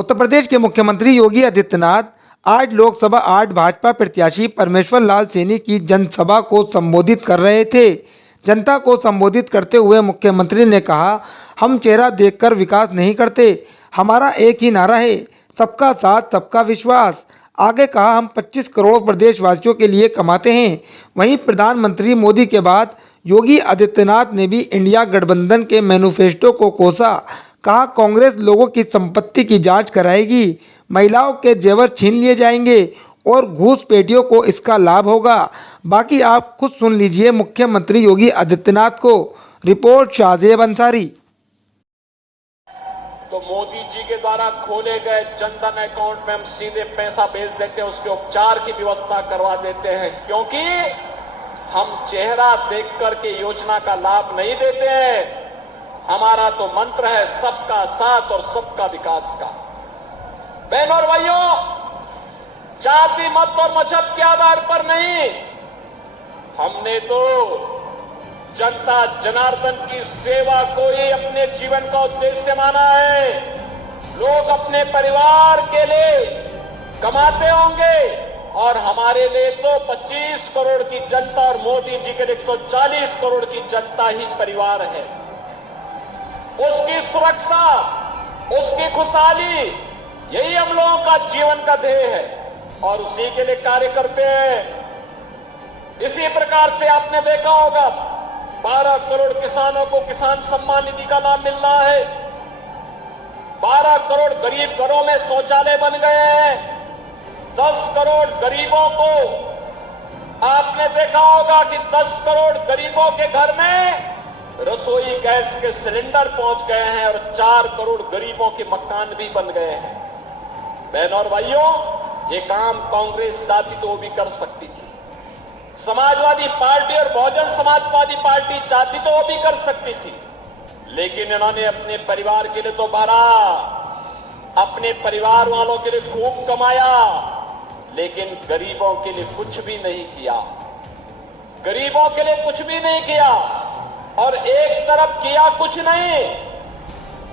उत्तर प्रदेश के मुख्यमंत्री योगी आदित्यनाथ आज लोकसभा 8 भाजपा प्रत्याशी परमेश्वर लाल सैनी की जनसभा को संबोधित कर रहे थे। जनता को संबोधित करते हुए मुख्यमंत्री ने कहा, हम चेहरा देखकर विकास नहीं करते, हमारा एक ही नारा है, सबका साथ सबका विश्वास। आगे कहा, हम 25 करोड़ प्रदेशवासियों के लिए कमाते हैं। वहीं प्रधानमंत्री मोदी के बाद योगी आदित्यनाथ ने भी इंडिया गठबंधन के मैनिफेस्टो को कोसा। कहा, कांग्रेस लोगों की संपत्ति की जांच कराएगी, महिलाओं के जेवर छीन लिए जाएंगे और घूसपैठियों को इसका लाभ होगा। बाकी आप खुद सुन लीजिए मुख्यमंत्री योगी आदित्यनाथ को। रिपोर्ट शाहजेब अंसारी। तो मोदी जी के द्वारा खोले गए जनधन अकाउंट में हम सीधे पैसा भेज देते हैं, उसके उपचार की व्यवस्था करवा देते हैं, क्योंकि हम चेहरा देख करके योजना का लाभ नहीं देते हैं। हमारा तो मंत्र है सबका साथ और सबका विकास का। बहनों और भाइयों, जाति मत और मजहब के आधार पर नहीं, हमने तो जनता जनार्दन की सेवा को ही अपने जीवन का उद्देश्य माना है। लोग अपने परिवार के लिए कमाते होंगे और हमारे लिए तो 25 करोड़ की जनता और मोदी जी के 140 करोड़ की जनता ही परिवार है। उसकी सुरक्षा, उसकी खुशहाली, यही हम लोगों का जीवन का ध्येय है और उसी के लिए कार्य करते हैं। इसी प्रकार से आपने देखा होगा 12 करोड़ किसानों को किसान सम्मान निधि का लाभ मिल रहा है। 12 करोड़ गरीब घरों में शौचालय बन गए हैं। 10 करोड़ गरीबों को आपने देखा होगा कि 10 करोड़ गरीबों के घर में रसोई गैस के सिलेंडर पहुंच गए हैं और 4 करोड़ गरीबों के मकान भी बन गए हैं। बहनों और भाइयों, ये काम कांग्रेस चाहती तो वो भी कर सकती थी। समाजवादी पार्टी और बहुजन समाजवादी पार्टी चाहती तो वो भी कर सकती थी, लेकिन इन्होंने अपने परिवार के लिए तो भरा, अपने परिवार वालों के लिए खूब कमाया, लेकिन गरीबों के लिए कुछ भी नहीं किया। गरीबों के लिए कुछ भी नहीं किया और एक तरफ किया कुछ नहीं,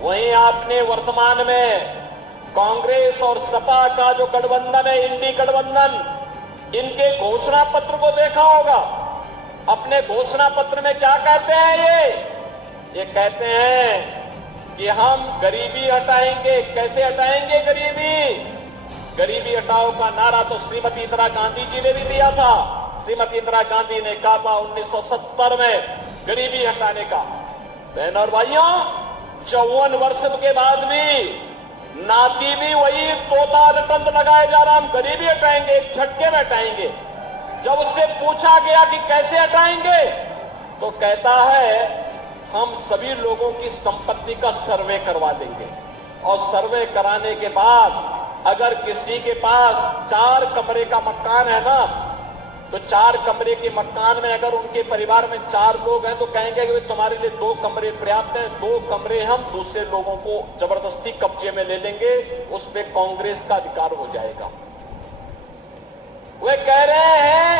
वहीं आपने वर्तमान में कांग्रेस और सपा का जो गठबंधन है, इंडी गठबंधन, इनके घोषणा पत्र को देखा होगा। अपने घोषणा पत्र में क्या कहते हैं? ये कहते हैं कि हम गरीबी हटाएंगे। कैसे हटाएंगे गरीबी? गरीबी हटाओ का नारा तो श्रीमती इंदिरा गांधी जी ने भी दिया था। श्रीमती इंदिरा गांधी ने कहा था 1970 में गरीबी हटाने का। बहनों और भाइयों, 54 वर्ष के बाद भी नाती भी वही तोता रटंत लगाए जा रहा, हम गरीबी हटाएंगे, एक झटके में हटाएंगे। जब उससे पूछा गया कि कैसे हटाएंगे, तो कहता है हम सभी लोगों की संपत्ति का सर्वे करवा देंगे और सर्वे कराने के बाद अगर किसी के पास 4 कमरे का मकान है ना, तो 4 कमरे के मकान में अगर उनके परिवार में 4 लोग हैं तो कहेंगे कि तुम्हारे लिए 2 कमरे पर्याप्त हैं, 2 कमरे हम दूसरे लोगों को जबरदस्ती कब्जे में ले लेंगे, उस पे कांग्रेस का अधिकार हो जाएगा। वे कह रहे हैं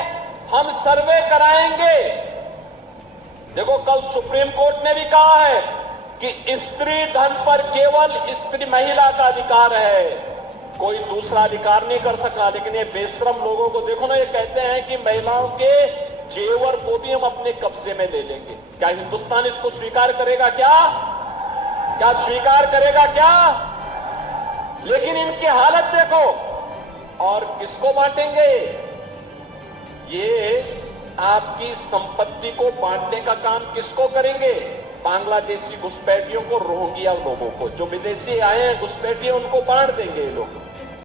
हम सर्वे कराएंगे। देखो, कल सुप्रीम कोर्ट ने भी कहा है कि स्त्री धन पर केवल स्त्री महिला का अधिकार है, कोई दूसरा अधिकार नहीं कर सकता। लेकिन ये बेशरम लोगों को देखो ना, ये कहते हैं कि महिलाओं के जेवर को भी हम अपने कब्जे में ले लेंगे। क्या हिंदुस्तान इसको स्वीकार करेगा? क्या स्वीकार करेगा क्या? लेकिन इनकी हालत देखो, और किसको बांटेंगे? ये आपकी संपत्ति को बांटने का काम किसको करेंगे? बांग्लादेशी घुसपैठियों को, रोहिंग्या लोगों को, जो विदेशी आए हैं घुसपैठिए, उनको बांट देंगे ये लोग।